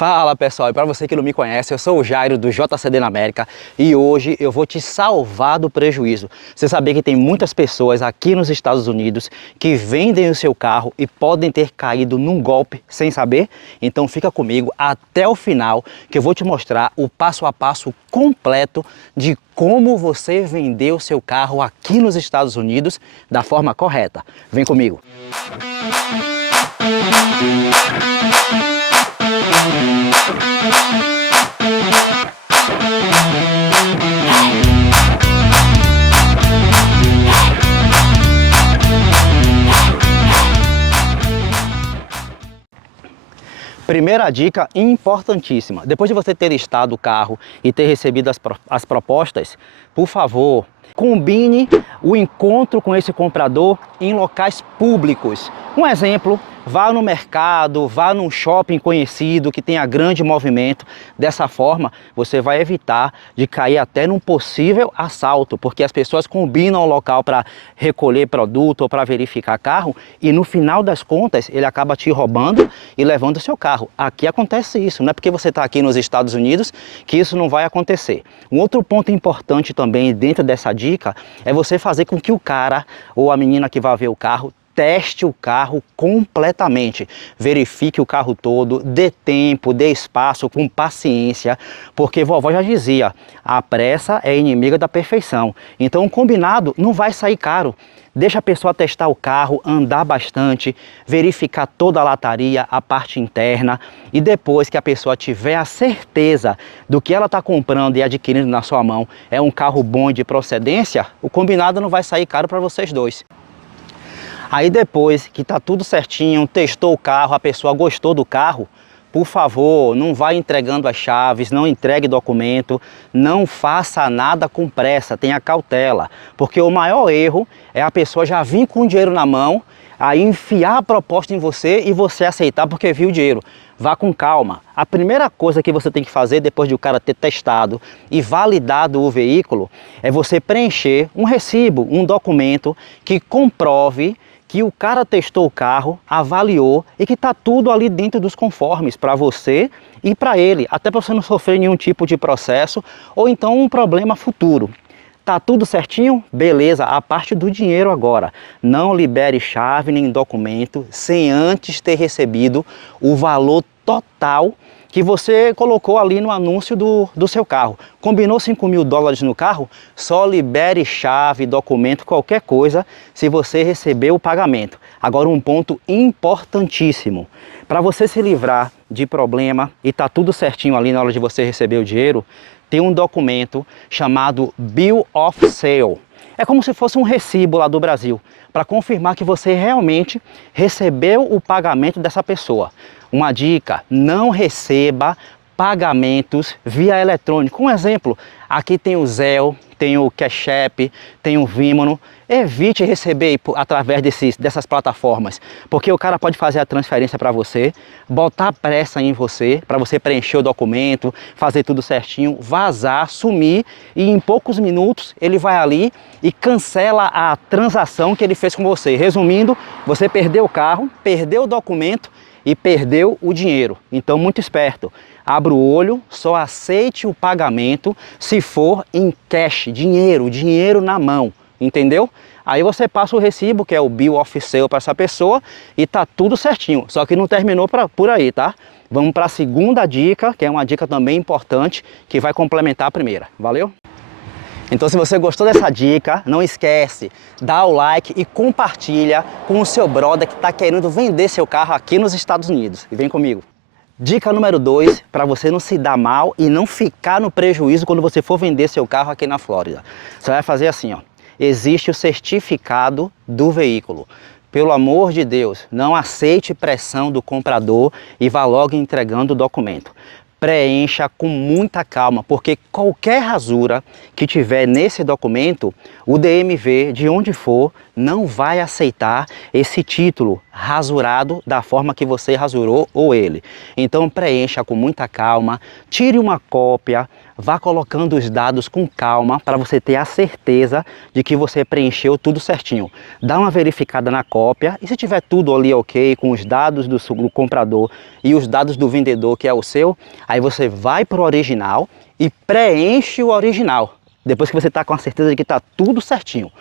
Fala pessoal, e para você que não me conhece, eu sou o Jairo do JCD na América e hoje eu vou te salvar do prejuízo. Você sabia que tem muitas pessoas aqui nos Estados Unidos que vendem o seu carro e podem ter caído num golpe sem saber? Então fica comigo até o final que eu vou te mostrar o passo a passo completo de como você vender o seu carro aqui nos Estados Unidos da forma correta. Vem comigo! Primeira dica importantíssima, depois de você ter listado o carro e ter recebido as propostas, por favor, combine o encontro com esse comprador em locais públicos. Um exemplo, vá no mercado, vá num shopping conhecido que tenha grande movimento. Dessa forma, você vai evitar de cair até num possível assalto, porque as pessoas combinam o local para recolher produto ou para verificar carro e no final das contas ele acaba te roubando e levando o seu carro. Aqui acontece isso, não é porque você está aqui nos Estados Unidos que isso não vai acontecer. Um outro ponto importante também dentro dessa dica é você fazer com que o cara ou a menina que vai ver o carro teste o carro completamente, verifique o carro todo, dê tempo, dê espaço, com paciência, porque vovó já dizia, a pressa é inimiga da perfeição. Então o combinado não vai sair caro. Deixa a pessoa testar o carro, andar bastante, verificar toda a lataria, a parte interna e depois que a pessoa tiver a certeza do que ela está comprando e adquirindo na sua mão é um carro bom de procedência, o combinado não vai sair caro para vocês dois. Aí depois que está tudo certinho, testou o carro, a pessoa gostou do carro, por favor, não vá entregando as chaves, não entregue documento, não faça nada com pressa, tenha cautela. Porque o maior erro é a pessoa já vir com o dinheiro na mão, aí enfiar a proposta em você e você aceitar porque viu o dinheiro. Vá com calma. A primeira coisa que você tem que fazer depois de o cara ter testado e validado o veículo é você preencher um recibo, um documento que comprove que o cara testou o carro, avaliou e que está tudo ali dentro dos conformes para você e para ele, até para você não sofrer nenhum tipo de processo ou então um problema futuro. Tá tudo certinho? Beleza, a parte do dinheiro agora. Não libere chave nem documento sem antes ter recebido o valor total que você colocou ali no anúncio do seu carro. Combinou $5.000 no carro? Só libere chave, documento, qualquer coisa se você receber o pagamento. Agora um ponto importantíssimo. Para você se livrar de problema e tá tudo certinho ali na hora de você receber o dinheiro, tem um documento chamado Bill of Sale. É como se fosse um recibo lá do Brasil, para confirmar que você realmente recebeu o pagamento dessa pessoa. Uma dica, não receba pagamentos via eletrônico. Um exemplo, aqui tem o Zelle, tem o Cash App, tem o Venmo. Evite receber através dessas plataformas, porque o cara pode fazer a transferência para você, botar pressa em você, para você preencher o documento, fazer tudo certinho, vazar, sumir e em poucos minutos ele vai ali e cancela a transação que ele fez com você. Resumindo, você perdeu o carro, perdeu o documento e perdeu o dinheiro. Então, muito esperto. Abra o olho, só aceite o pagamento se for em cash, dinheiro na mão. Entendeu? Aí você passa o recibo, que é o Bill of Sale para essa pessoa e tá tudo certinho. Só que não terminou por aí, tá? Vamos para a segunda dica, que é uma dica também importante, que vai complementar a primeira. Valeu? Então se você gostou dessa dica, não esquece, dá o like e compartilha com o seu brother que está querendo vender seu carro aqui nos Estados Unidos. E vem comigo. Dica número 2, para você não se dar mal e não ficar no prejuízo quando você for vender seu carro aqui na Flórida. Você vai fazer assim, ó. Existe o certificado do veículo. Pelo amor de Deus, não aceite pressão do comprador e vá logo entregando o documento. Preencha com muita calma, porque qualquer rasura que tiver nesse documento, o DMV, de onde for, não vai aceitar esse título rasurado da forma que você rasurou ou ele. Então preencha com muita calma, tire uma cópia, vá colocando os dados com calma para você ter a certeza de que você preencheu tudo certinho. Dá uma verificada na cópia e se tiver tudo ali ok, com os dados do comprador e os dados do vendedor que é o seu, aí você vai para o original e preenche o original, depois que você está com a certeza de que está tudo certinho.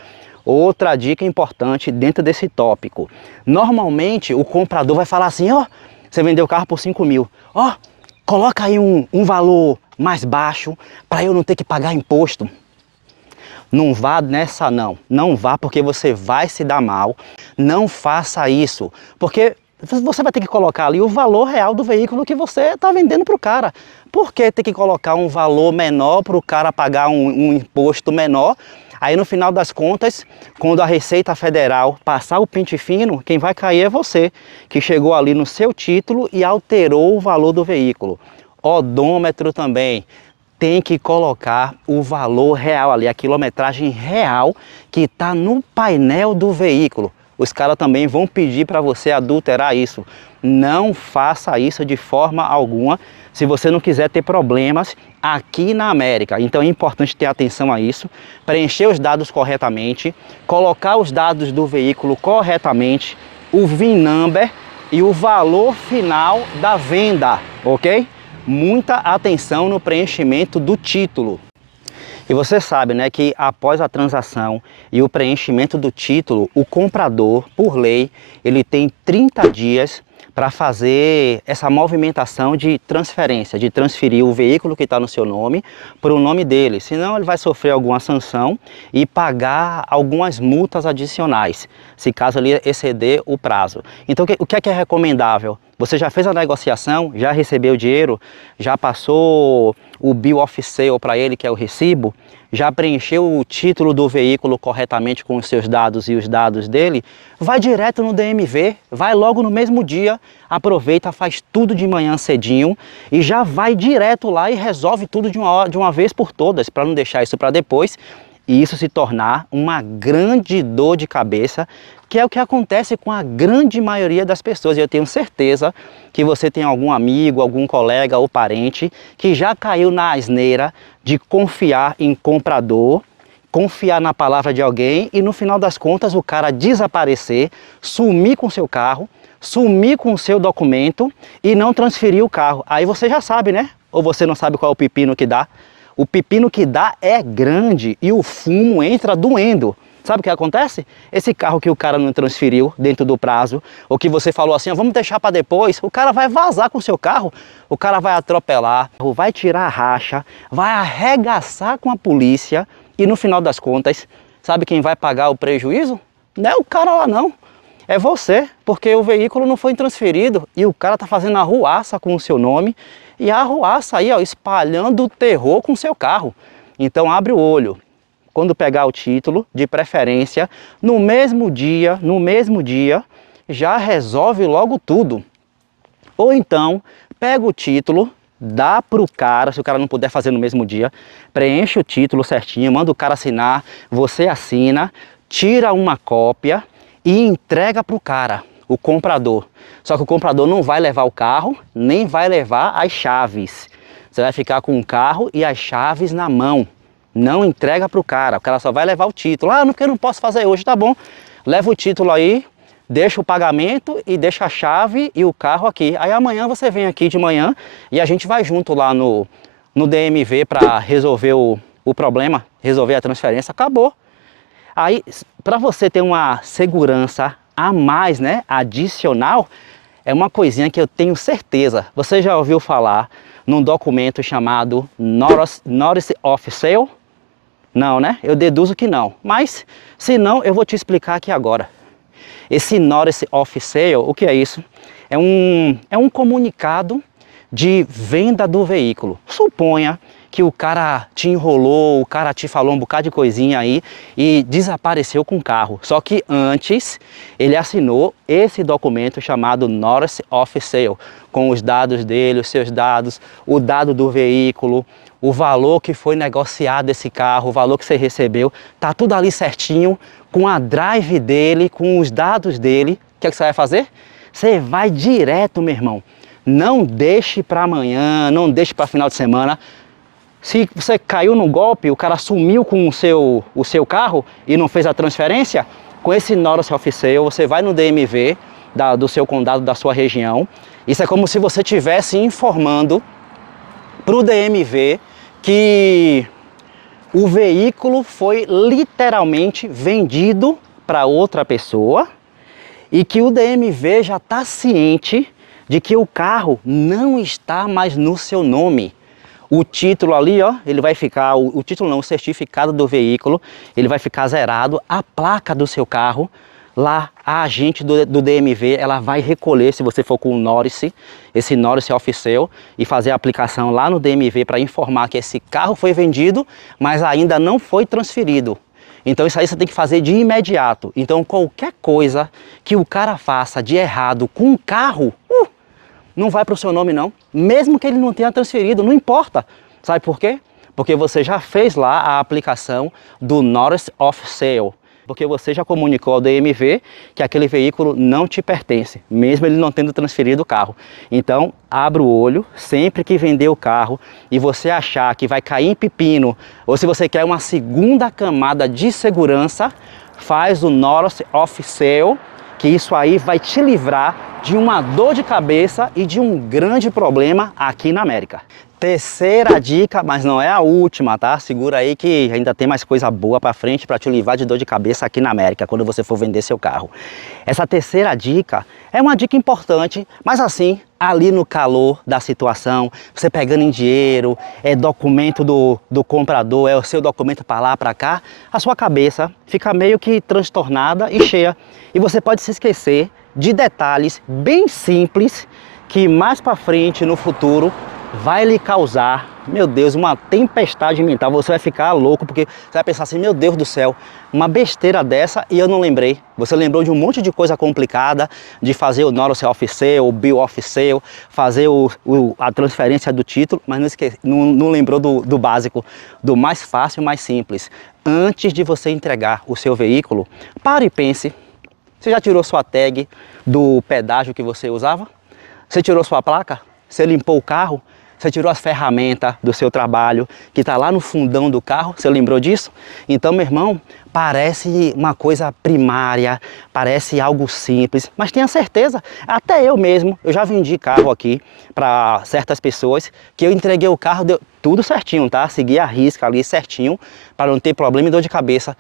Outra dica importante dentro desse tópico. Normalmente o comprador vai falar assim, ó, você vendeu o carro por 5 mil, ó, coloca aí um valor mais baixo para eu não ter que pagar imposto. Não vá nessa não, não vá porque você vai se dar mal, não faça isso, porque você vai ter que colocar ali o valor real do veículo que você está vendendo para o cara. Por que ter que colocar um valor menor para o cara pagar um imposto menor? Aí no final das contas, quando a Receita Federal passar o pente fino, quem vai cair é você, que chegou ali no seu título e alterou o valor do veículo. Odômetro também. Tem que colocar o valor real ali, a quilometragem real que está no painel do veículo. Os caras também vão pedir para você adulterar isso. Não faça isso de forma alguma se você não quiser ter problemas aqui na América. Então é importante ter atenção a isso, preencher os dados corretamente, colocar os dados do veículo corretamente, o VIN number e o valor final da venda, ok? Muita atenção no preenchimento do título. E você sabe, né, que após a transação e o preenchimento do título, o comprador, por lei, ele tem 30 dias para fazer essa movimentação de transferência, de transferir o veículo que está no seu nome para o nome dele. Senão ele vai sofrer alguma sanção e pagar algumas multas adicionais, se caso ele exceder o prazo. Então o que é recomendável? Você já fez a negociação, já recebeu o dinheiro, já passou o bill of sale para ele, que é o recibo, já preencheu o título do veículo corretamente com os seus dados e os dados dele, vai direto no DMV, vai logo no mesmo dia, aproveita, faz tudo de manhã cedinho e já vai direto lá e resolve tudo de uma vez por todas, para não deixar isso para depois e isso se tornar uma grande dor de cabeça, que é o que acontece com a grande maioria das pessoas. E eu tenho certeza que você tem algum amigo, algum colega ou parente que já caiu na asneira de confiar em comprador, confiar na palavra de alguém e no final das contas o cara desaparecer, sumir com seu carro, sumir com o seu documento e não transferir o carro. Aí você já sabe, né? Ou você não sabe qual é o pepino que dá? O pepino que dá é grande e o fumo entra doendo. Sabe o que acontece? Esse carro que o cara não transferiu dentro do prazo, ou que você falou assim, vamos deixar para depois, o cara vai vazar com o seu carro, o cara vai atropelar, vai tirar a racha, vai arregaçar com a polícia e no final das contas, sabe quem vai pagar o prejuízo? Não é o cara lá não, é você, porque o veículo não foi transferido e o cara tá fazendo arruaça com o seu nome e a arruaça aí, ó, espalhando o terror com o seu carro. Então abre o olho. Quando pegar o título, de preferência, no mesmo dia, já resolve logo tudo. Ou então, pega o título, dá para o cara, se o cara não puder fazer no mesmo dia, preenche o título certinho, manda o cara assinar, você assina, tira uma cópia e entrega para o cara, o comprador. Só que o comprador não vai levar o carro, nem vai levar as chaves. Você vai ficar com o carro e as chaves na mão. Não entrega para o cara só vai levar o título. Ah, porque eu não posso fazer hoje, tá bom. Leva o título aí, deixa o pagamento e deixa a chave e o carro aqui. Aí amanhã você vem aqui de manhã e a gente vai junto lá no DMV para resolver o problema, resolver a transferência, acabou. Aí, para você ter uma segurança a mais, né, adicional, é uma coisinha que eu tenho certeza. Você já ouviu falar num documento chamado Notice of Sale? Não, né? Eu deduzo que não. Mas, se não, eu vou te explicar aqui agora. Esse Notice of Sale, o que é isso? É um comunicado de venda do veículo. Suponha que o cara te enrolou, o cara te falou um bocado de coisinha aí e desapareceu com o carro. Só que antes ele assinou esse documento chamado Notice of Sale, com os dados dele, os seus dados, o dado do veículo, o valor que foi negociado esse carro, o valor que você recebeu, tá tudo ali certinho, com a drive dele, com os dados dele. O que é que você vai fazer? Você vai direto, meu irmão. Não deixe para amanhã, não deixe para final de semana. Se você caiu no golpe, o cara sumiu com o seu carro e não fez a transferência, com esse Notice of Sale, você vai no DMV do seu condado, da sua região. Isso é como se você estivesse informando para o DMV que o veículo foi literalmente vendido para outra pessoa e que o DMV já está ciente de que o carro não está mais no seu nome. O título ali, ó, ele vai ficar, o título não, o certificado do veículo, ele vai ficar zerado, a placa do seu carro, lá a agente do DMV, ela vai recolher, se você for com o Notice, esse Notice of Sale, e fazer a aplicação lá no DMV para informar que esse carro foi vendido, mas ainda não foi transferido. Então isso aí você tem que fazer de imediato. Então qualquer coisa que o cara faça de errado com o carro, não vai para o seu nome não. Mesmo que ele não tenha transferido, não importa. Sabe por quê? Porque você já fez lá a aplicação do Notice of Sale. Porque você já comunicou ao DMV que aquele veículo não te pertence, mesmo ele não tendo transferido o carro. Então, abra o olho sempre que vender o carro e você achar que vai cair em pepino, ou se você quer uma segunda camada de segurança, faz o Notice of Sale, que isso aí vai te livrar de uma dor de cabeça e de um grande problema aqui na América. Terceira dica, mas não é a última, tá? Segura aí que ainda tem mais coisa boa pra frente para te livrar de dor de cabeça aqui na América, quando você for vender seu carro. Essa terceira dica é uma dica importante, mas assim, ali no calor da situação, você pegando em dinheiro, é documento do comprador, é o seu documento para lá, para cá, a sua cabeça fica meio que transtornada e cheia. E você pode se esquecer de detalhes bem simples que mais para frente, no futuro, vai lhe causar, meu Deus, uma tempestade mental. Você vai ficar louco porque você vai pensar assim, meu Deus do céu, uma besteira dessa e eu não lembrei. Você lembrou de um monte de coisa complicada, de fazer o Notice of Sale, o Bill of Sale, fazer a transferência do título, mas não lembrou do básico, do mais fácil, mais simples. Antes de você entregar o seu veículo, pare e pense. Você já tirou sua tag do pedágio que você usava? Você tirou sua placa? Você limpou o carro? Você tirou as ferramentas do seu trabalho que está lá no fundão do carro? Você lembrou disso? Então, meu irmão, parece uma coisa primária, parece algo simples, mas tenha certeza, até eu mesmo, eu já vendi carro aqui para certas pessoas, que eu entreguei o carro, deu tudo certinho, tá? Segui a risca ali certinho, para não ter problema e dor de cabeça.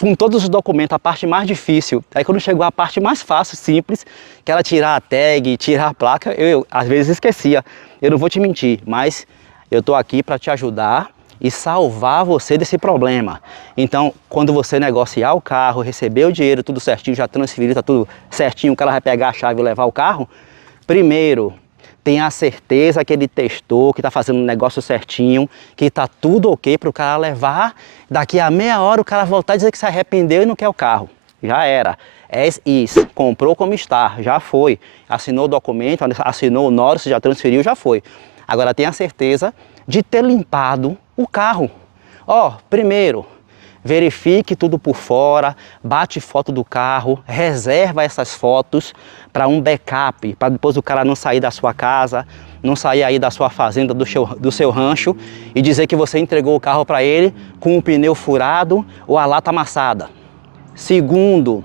Com todos os documentos, a parte mais difícil. Aí quando chegou a parte mais fácil, simples, que era tirar a tag, tirar a placa, eu às vezes esquecia. Eu não vou te mentir, mas eu estou aqui para te ajudar e salvar você desse problema. Então, quando você negociar o carro, receber o dinheiro, tudo certinho, já transferido, tá tudo certinho, o cara vai pegar a chave e levar o carro, primeiro, tenha a certeza que ele testou, que está fazendo o negócio certinho, que está tudo ok para o cara levar. Daqui a meia hora o cara voltar e dizer que se arrependeu e não quer o carro. Já era. As is. Comprou como está. Já foi. Assinou o documento, assinou o Notice, já transferiu, já foi. Agora tenha certeza de ter limpado o carro. Ó, primeiro, verifique tudo por fora, bate foto do carro, reserva essas fotos para um backup, para depois o cara não sair da sua casa, não sair aí da sua fazenda, do seu rancho e dizer que você entregou o carro para ele com o pneu furado ou a lata amassada. Segundo,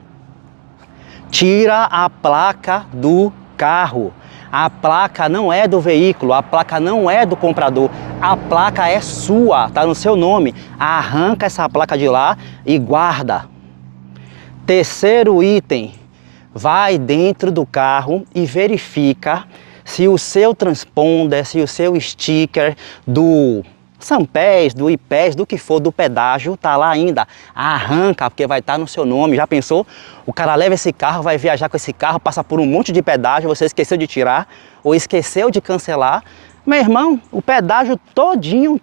tira a placa do carro. A placa não é do veículo, a placa não é do comprador, a placa é sua, está no seu nome. Arranca essa placa de lá e guarda. Terceiro item, vai dentro do carro e verifica se o seu transponder, se o seu sticker do Sampés, do IPES, do que for, do pedágio, tá lá ainda. Arranca, porque vai estar no seu nome. Já pensou? O cara leva esse carro, vai viajar com esse carro, passa por um monte de pedágio, você esqueceu de tirar ou esqueceu de cancelar. meu irmão, o pedágio todinho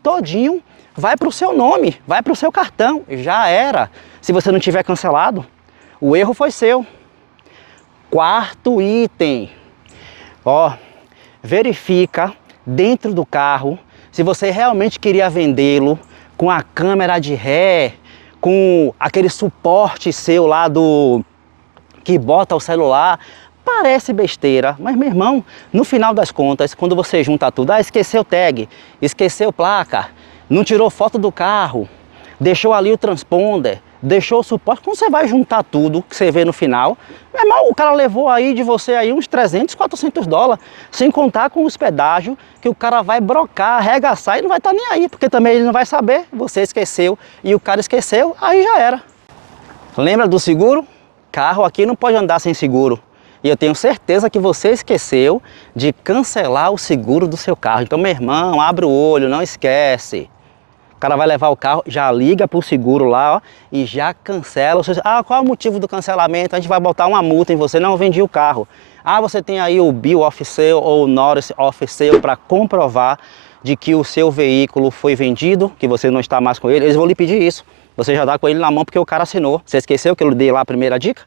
vai para o seu nome, vai para o seu cartão, já era. Se você não tiver cancelado, o erro foi seu. Quarto item, ó, verifica dentro do carro se você realmente queria vendê-lo com a câmera de ré, com aquele suporte seu lá do que bota o celular. Parece besteira, mas meu irmão, no final das contas, quando você junta tudo, esqueceu tag, esqueceu placa, não tirou foto do carro, deixou ali o transponder, deixou o suporte, quando você vai juntar tudo que você vê no final, meu irmão, o cara levou aí de você aí uns 300, 400 dólares, sem contar com os pedágios, que o cara vai brocar, arregaçar e não vai estar nem aí, porque também ele não vai saber, você esqueceu e o cara esqueceu, aí já era. Lembra do seguro? Carro aqui não pode andar sem seguro. E eu tenho certeza que você esqueceu de cancelar o seguro do seu carro. Então, meu irmão, abre o olho, não esquece. O cara vai levar o carro, já liga para o seguro lá, ó, e já cancela. Ah, qual é o motivo do cancelamento? A gente vai botar uma multa em você. Não, vendi o carro. Ah, você tem aí o Bill of Sale ou o Notice of Sale para comprovar de que o seu veículo foi vendido, que você não está mais com ele. Eles vão lhe pedir isso. Você já dá com ele na mão porque o cara assinou. Você esqueceu que eu lhe dei lá a primeira dica?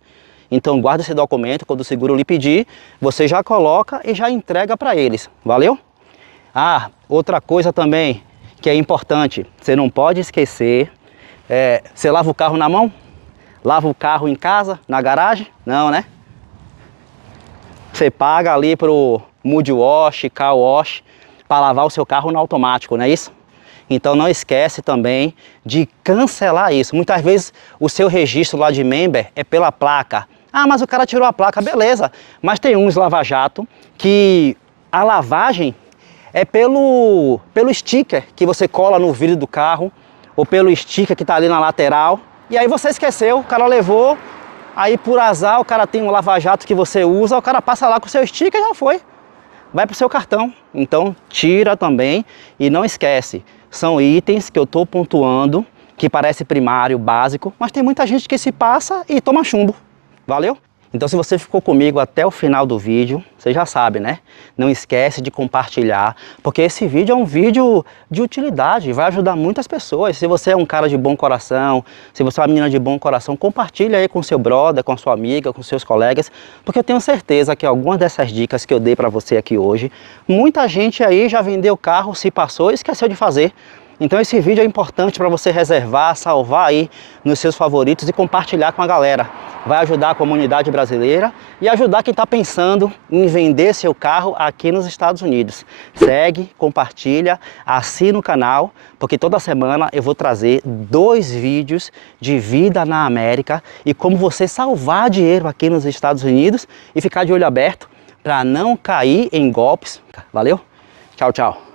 Então guarda esse documento, quando o seguro lhe pedir, você já coloca e já entrega para eles, valeu? Ah, outra coisa também que é importante, você não pode esquecer, você lava o carro na mão? Lava o carro em casa, na garagem? Não, né? Você paga ali pro Mood Wash, Car Wash, para lavar o seu carro no automático, não é isso? Então não esquece também de cancelar isso. Muitas vezes o seu registro lá de member é pela placa. Ah, mas o cara tirou a placa, beleza. Mas tem uns lava-jato que a lavagem é pelo sticker que você cola no vidro do carro ou pelo sticker que está ali na lateral. E aí você esqueceu, o cara levou, aí por azar o cara tem um lava-jato que você usa, o cara passa lá com o seu sticker e já foi. Vai para o seu cartão. Então tira também e não esquece. São itens que eu estou pontuando, que parece primário, básico, mas tem muita gente que se passa e toma chumbo. Valeu? Então se você ficou comigo até o final do vídeo, você já sabe, né? Não esquece de compartilhar, porque esse vídeo é um vídeo de utilidade, vai ajudar muitas pessoas. Se você é um cara de bom coração, se você é uma menina de bom coração, compartilha aí com seu brother, com sua amiga, com seus colegas, porque eu tenho certeza que algumas dessas dicas que eu dei para você aqui hoje, muita gente aí já vendeu carro, se passou e esqueceu de fazer. Então esse vídeo é importante para você reservar, salvar aí nos seus favoritos e compartilhar com a galera. Vai ajudar a comunidade brasileira e ajudar quem está pensando em vender seu carro aqui nos Estados Unidos. Segue, compartilha, assina o canal, porque toda semana eu vou trazer 2 vídeos de vida na América e como você salvar dinheiro aqui nos Estados Unidos e ficar de olho aberto para não cair em golpes. Valeu? Tchau, tchau.